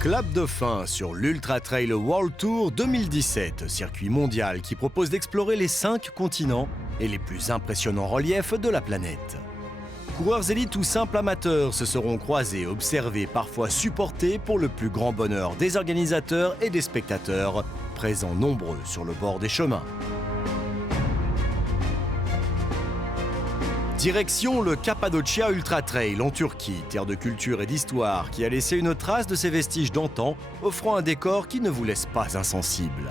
Clap de fin sur l'Ultra Trail World Tour 2017, circuit mondial qui propose d'explorer les 5 continents et les plus impressionnants reliefs de la planète. Coureurs élites ou simples amateurs se seront croisés, observés, parfois supportés pour le plus grand bonheur des organisateurs et des spectateurs, présents nombreux sur le bord des chemins. Direction le Cappadocia Ultra Trail en Turquie, terre de culture et d'histoire qui a laissé une trace de ses vestiges d'antan, offrant un décor qui ne vous laisse pas insensible.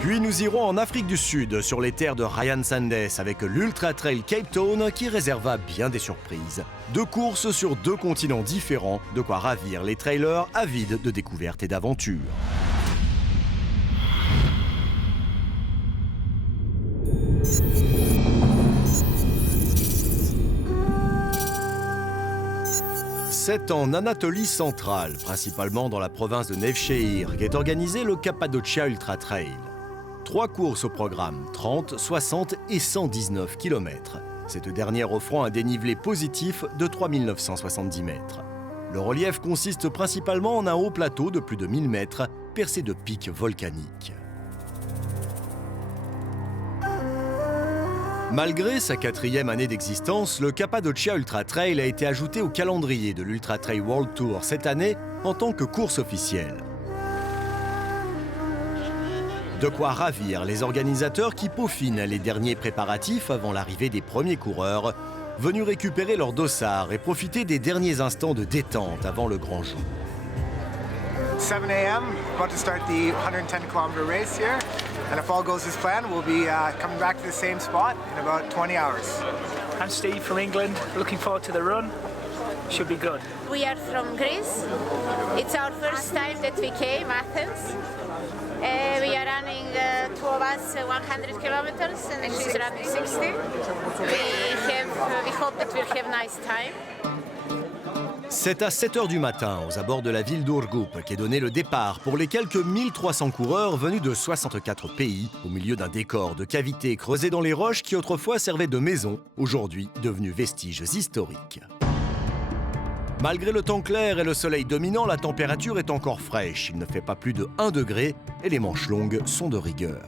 Puis nous irons en Afrique du Sud, sur les terres de Ryan Sandes, avec l'Ultra Trail Cape Town qui réserva bien des surprises. 2 courses sur 2 continents différents, de quoi ravir les trailers avides de découvertes et d'aventures. C'est en Anatolie centrale, principalement dans la province de Nevşehir, qu'est organisé le Cappadocia Ultra Trail. 3 courses au programme, 30, 60 et 119 km. Cette dernière offrant un dénivelé positif de 3970 mètres. Le relief consiste principalement en un haut plateau de plus de 1000 mètres, percé de pics volcaniques. Malgré sa 4e année d'existence, le Cappadocia Ultra Trail a été ajouté au calendrier de l'Ultra Trail World Tour cette année en tant que course officielle. De quoi ravir les organisateurs qui peaufinent les derniers préparatifs avant l'arrivée des premiers coureurs, venus récupérer leur dossard et profiter des derniers instants de détente avant le grand jour. 7 a.m. about to start the 110-kilometer race here, and if all goes as planned, we'll be coming back to the same spot in about 20 hours. I'm Steve from England. Looking forward to the run. Should be good. We are from Greece. It's our first time that we came, Athens. We are running, 2 of us, 100 kilometers, and she's running 60. We hope that we'll have a nice time. C'est à 7 h du matin, aux abords de la ville d'Urgup, qu'est donné le départ pour les quelques 1300 coureurs venus de 64 pays, au milieu d'un décor de cavités creusées dans les roches qui autrefois servaient de maison, aujourd'hui devenus vestiges historiques. Malgré le temps clair et le soleil dominant, la température est encore fraîche. Il ne fait pas plus de 1 degré et les manches longues sont de rigueur.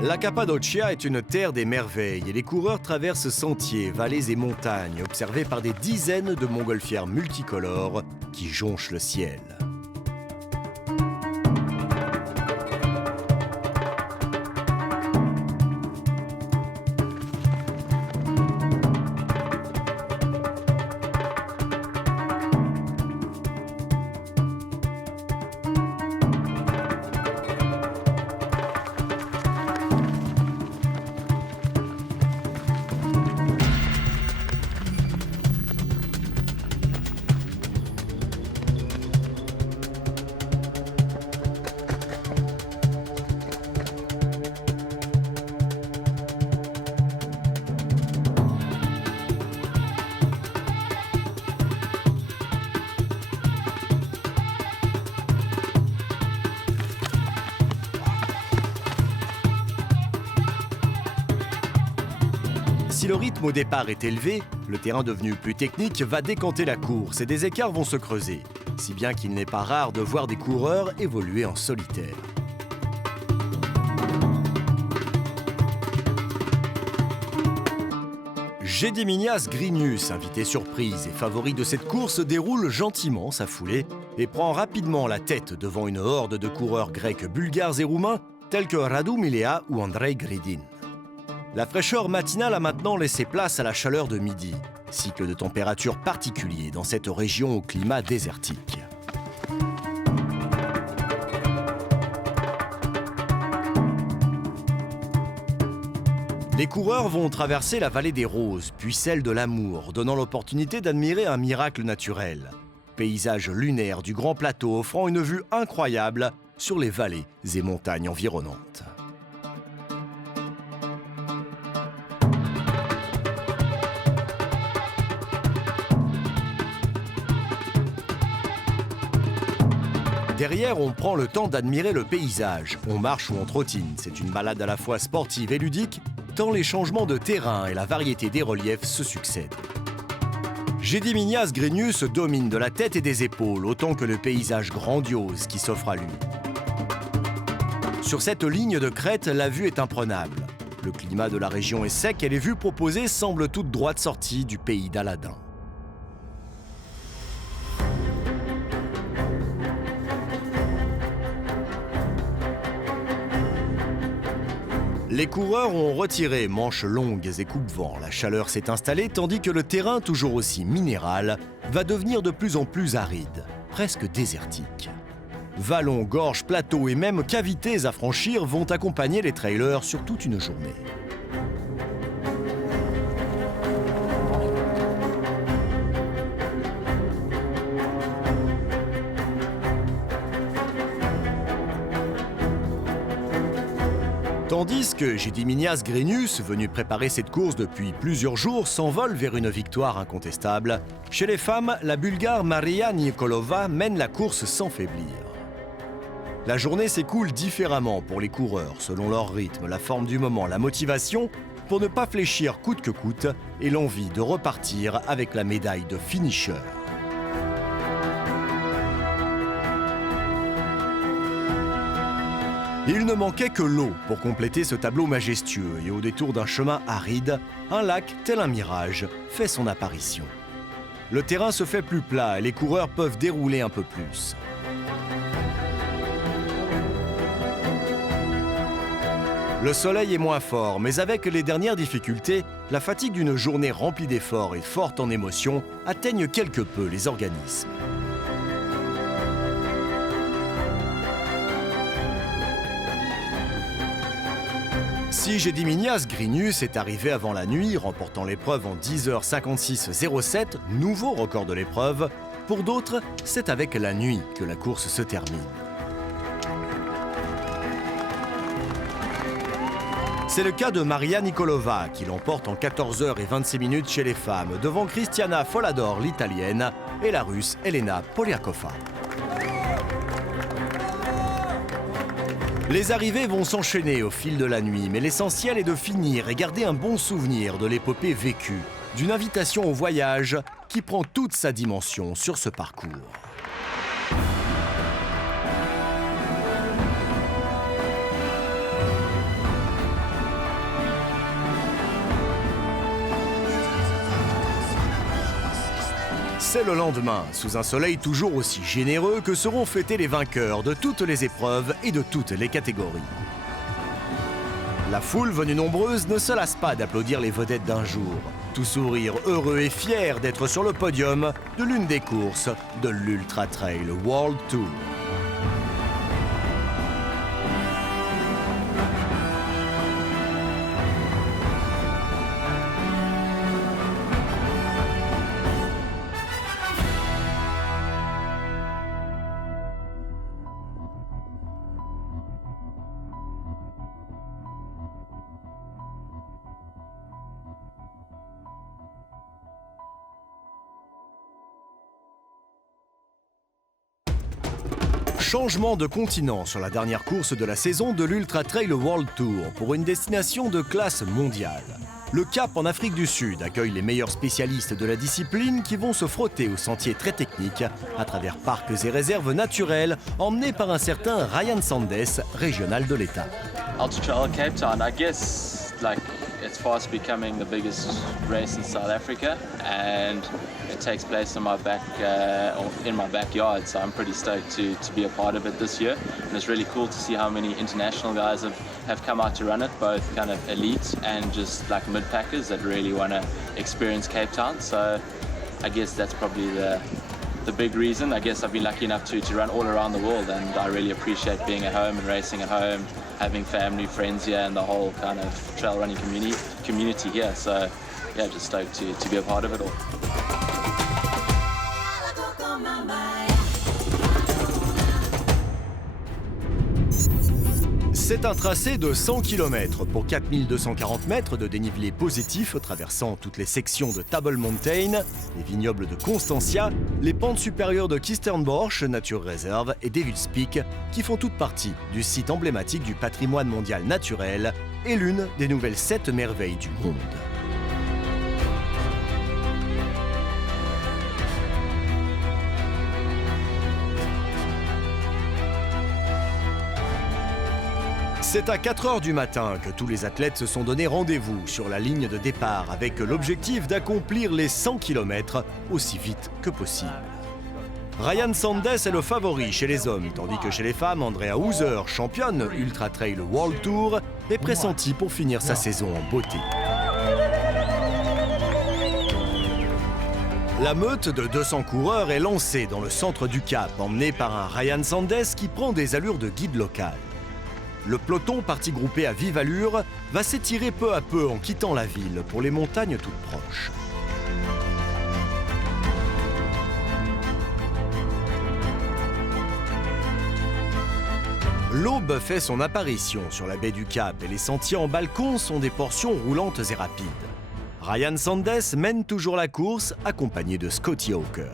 La Cappadocia est une terre des merveilles et les coureurs traversent sentiers, vallées et montagnes, observés par des dizaines de montgolfières multicolores qui jonchent le ciel. Si le rythme au départ est élevé, le terrain devenu plus technique va décanter la course et des écarts vont se creuser, si bien qu'il n'est pas rare de voir des coureurs évoluer en solitaire. Gediminas Grinius, invité surprise et favori de cette course, déroule gentiment sa foulée et prend rapidement la tête devant une horde de coureurs grecs, bulgares et roumains tels que Radu Milea ou Andrei Gridin. La fraîcheur matinale a maintenant laissé place à la chaleur de midi, cycle de température particulier dans cette région au climat désertique. Les coureurs vont traverser la vallée des Roses, puis celle de l'Amour, donnant l'opportunité d'admirer un miracle naturel. Paysage lunaire du grand plateau offrant une vue incroyable sur les vallées et montagnes environnantes. Derrière, on prend le temps d'admirer le paysage. On marche ou on trottine. C'est une balade à la fois sportive et ludique, tant les changements de terrain et la variété des reliefs se succèdent. Gediminas Grenius domine de la tête et des épaules, autant que le paysage grandiose qui s'offre à lui. Sur cette ligne de crête, la vue est imprenable. Le climat de la région est sec et les vues proposées semblent toutes droites sorties du pays d'Aladin. Les coureurs ont retiré manches longues et coupe-vent. La chaleur s'est installée tandis que le terrain, toujours aussi minéral, va devenir de plus en plus aride, presque désertique. Vallons, gorges, plateaux et même cavités à franchir vont accompagner les trailers sur toute une journée. Tandis que Gediminas Grenius, venu préparer cette course depuis plusieurs jours, s'envole vers une victoire incontestable, chez les femmes, la Bulgare Maria Nikolova mène la course sans faiblir. La journée s'écoule différemment pour les coureurs, selon leur rythme, la forme du moment, la motivation, pour ne pas fléchir coûte que coûte et l'envie de repartir avec la médaille de finisher. Il ne manquait que l'eau pour compléter ce tableau majestueux et au détour d'un chemin aride, un lac, tel un mirage, fait son apparition. Le terrain se fait plus plat et les coureurs peuvent dérouler un peu plus. Le soleil est moins fort, mais avec les dernières difficultés, la fatigue d'une journée remplie d'efforts et forte en émotions atteigne quelque peu les organismes. Si Gediminas Grenius est arrivé avant la nuit, remportant l'épreuve en 10h56.07, nouveau record de l'épreuve, pour d'autres, c'est avec la nuit que la course se termine. C'est le cas de Maria Nikolova, qui l'emporte en 14h26 chez les femmes, devant Cristiana Follador, l'italienne, et la russe Elena Poliakova. Les arrivées vont s'enchaîner au fil de la nuit, mais l'essentiel est de finir et garder un bon souvenir de l'épopée vécue, d'une invitation au voyage qui prend toute sa dimension sur ce parcours. C'est le lendemain, sous un soleil toujours aussi généreux, que seront fêtés les vainqueurs de toutes les épreuves et de toutes les catégories. La foule venue nombreuse ne se lasse pas d'applaudir les vedettes d'un jour, tout sourire heureux et fier d'être sur le podium de l'une des courses de l'Ultra Trail World Tour. Changement de continent sur la dernière course de la saison de l'Ultra Trail World Tour pour une destination de classe mondiale. Le Cap en Afrique du Sud accueille les meilleurs spécialistes de la discipline qui vont se frotter aux sentiers très techniques à travers parcs et réserves naturelles emmenés par un certain Ryan Sandes, régional de l'État. Ultra Trail Cape Town, I guess, it's fast becoming the biggest race in South Africa, and it takes place in my backyard. So I'm pretty stoked to be a part of it this year, and it's really cool to see how many international guys have come out to run it, both kind of elite and just like mid-packers that really want to experience Cape Town. So I guess that's probably the big reason. I guess I've been lucky enough to run all around the world, and I really appreciate being at home and racing at home, having family, friends here, and the whole kind of trail running community here. So yeah, just stoked to be a part of it all. C'est un tracé de 100 km pour 4240 mètres de dénivelé positif traversant toutes les sections de Table Mountain, les vignobles de Constancia, les pentes supérieures de Kisternborch, Nature Reserve et Devil's Peak qui font toutes partie du site emblématique du patrimoine mondial naturel et l'une des nouvelles 7 merveilles du monde. C'est à 4 h du matin que tous les athlètes se sont donné rendez-vous sur la ligne de départ avec l'objectif d'accomplir les 100 km aussi vite que possible. Ryan Sandes est le favori chez les hommes, tandis que chez les femmes, Andrea Hauser, championne Ultra Trail World Tour, est pressentie pour finir sa saison en beauté. La meute de 200 coureurs est lancée dans le centre du Cap, emmenée par un Ryan Sandes qui prend des allures de guide local. Le peloton, parti groupé à vive allure, va s'étirer peu à peu en quittant la ville pour les montagnes toutes proches. L'aube fait son apparition sur la baie du Cap et les sentiers en balcon sont des portions roulantes et rapides. Ryan Sandes mène toujours la course, accompagné de Scotty Hawker.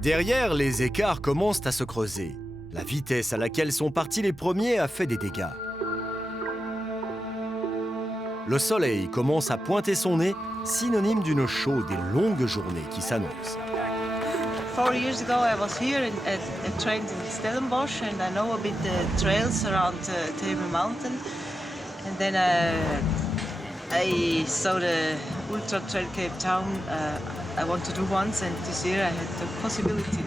Derrière, les écarts commencent à se creuser. La vitesse à laquelle sont partis les premiers a fait des dégâts. Le soleil commence à pointer son nez, synonyme d'une chaude et longue journée qui s'annonce. 4 years ago, I was here and trained in Stellenbosch, and I know a bit the trails around Table Mountain. And then I saw the Ultra Trail Cape Town. I want to do once, and this year I had the possibilities.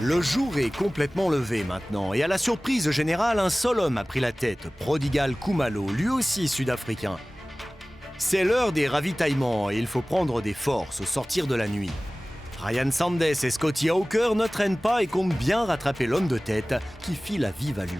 Le jour est complètement levé maintenant, et à la surprise générale, un seul homme a pris la tête, Prodigal Khumalo, lui aussi sud-africain. C'est l'heure des ravitaillements et il faut prendre des forces au sortir de la nuit. Ryan Sandes et Scotty Hawker ne traînent pas et comptent bien rattraper l'homme de tête qui file à vive allure.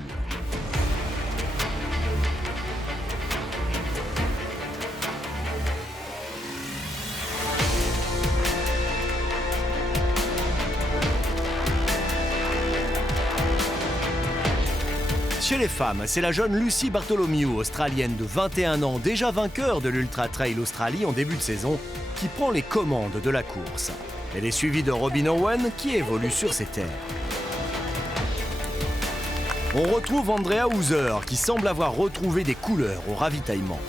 Chez les femmes, c'est la jeune Lucy Bartholomew, australienne de 21 ans, déjà vainqueur de l'Ultra Trail Australie en début de saison, qui prend les commandes de la course. Elle est suivie de Robin Owen, qui évolue sur ses terres. On retrouve Andrea Hauser, qui semble avoir retrouvé des couleurs au ravitaillement.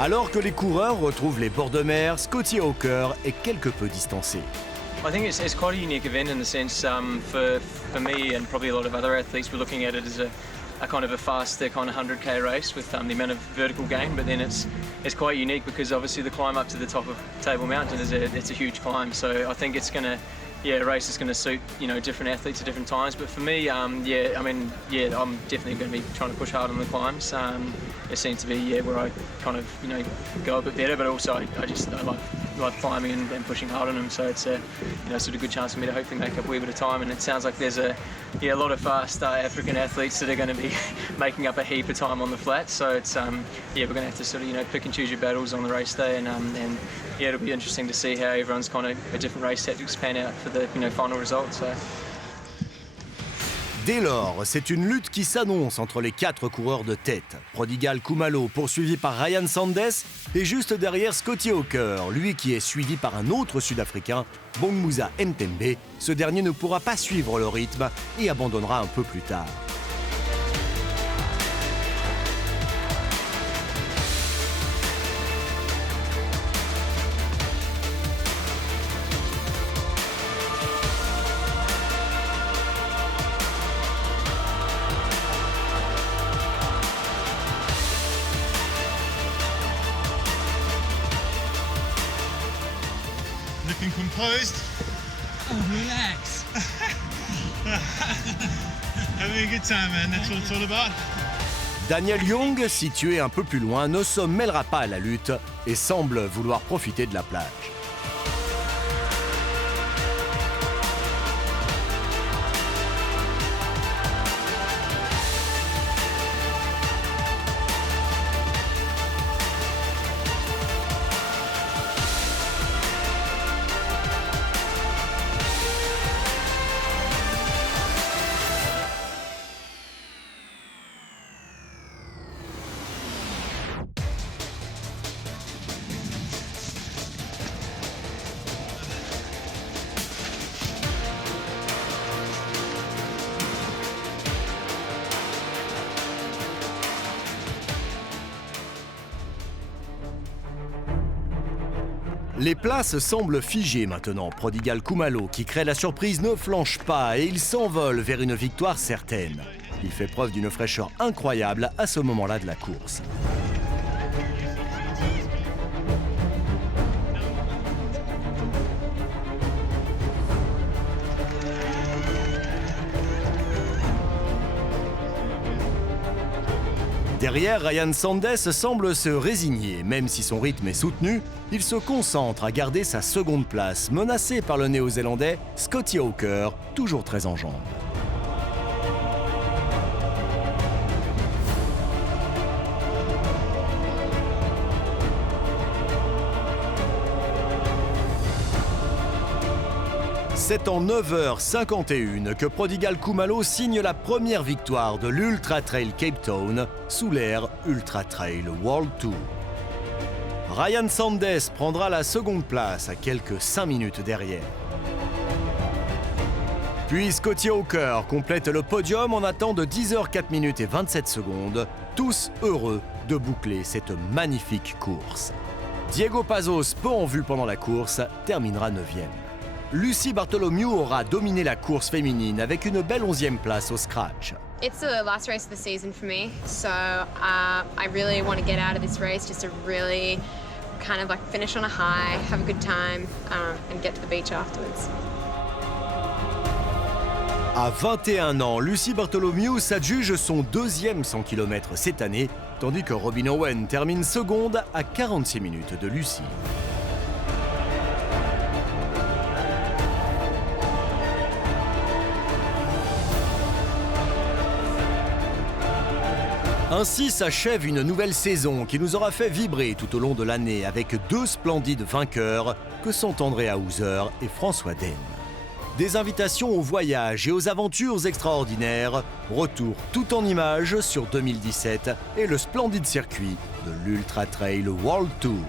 Alors que les coureurs retrouvent les bords de mer, Scotty Hawker est quelque peu distancé. I think it's quite a unique event in the sense for me and probably a lot of other athletes, we're looking at it as a kind of a faster kind of 100k race with the amount of vertical gain, but then it's quite unique because obviously the climb up to the top of Table Mountain it's a huge climb. So I think it's gonna, a race is going to suit, different athletes at different times. But for me, I'm definitely going to be trying to push hard on the climbs. It seems to be where I kind of go a bit better, but also I love climbing and pushing hard on them. So it's a sort of good chance for me to hopefully make up a wee bit of time. And it sounds like there's a lot of fast African athletes that are going to be making up a heap of time on the flat. So it's we're going to have to sort of pick and choose your battles on the race day, and it'll be interesting to see how everyone's kind of a different race tactics pan out for the final result. So. Dès lors, c'est une lutte qui s'annonce entre les 4 coureurs de tête. Prodigal Khumalo, poursuivi par Ryan Sandes, et juste derrière Scotty Hawker, lui qui est suivi par un autre Sud-Africain, Bongmusa Mtembe. Ce dernier ne pourra pas suivre le rythme et abandonnera un peu plus tard. Looking composed. Oh, relax. Having a good time, man. That's what it's all about. Daniel Young, situé un peu plus loin, ne se mêlera pas à la lutte et semble vouloir profiter de la plage. Les places semblent figées maintenant. Prodigal Khumalo, qui crée la surprise, ne flanche pas et il s'envole vers une victoire certaine. Il fait preuve d'une fraîcheur incroyable à ce moment-là de la course. Derrière, Ryan Sandes semble se résigner. Même si son rythme est soutenu, il se concentre à garder sa seconde place, menacé par le néo-zélandais Scotty Hawker, toujours très en jambes. C'est en 9h51 que Prodigal Khumalo signe la première victoire de l'Ultra Trail Cape Town sous l'ère Ultra Trail World Tour. Ryan Sandes prendra la seconde place à quelques 5 minutes derrière. Puis Scotty Hawker complète le podium en un temps de 10h04 minutes et 27 secondes, tous heureux de boucler cette magnifique course. Diego Pazos, peu en vue pendant la course, terminera 9e. Lucy Bartholomew aura dominé la course féminine avec une belle 11e place au scratch. It's the last race of the season for me, so I really want to get out of this race just to really kind of like finish on a high, have a good time, and get to the beach afterwards. À 21 ans, Lucy Bartholomew s'adjuge son 2e 100 km cette année, tandis que Robin Owen termine seconde à 46 minutes de Lucy. Ainsi s'achève une nouvelle saison qui nous aura fait vibrer tout au long de l'année avec 2 splendides vainqueurs que sont Andrea Hauser et François Den. Des invitations aux voyages et aux aventures extraordinaires, retour tout en images sur 2017 et le splendide circuit de l'Ultra Trail World Tour.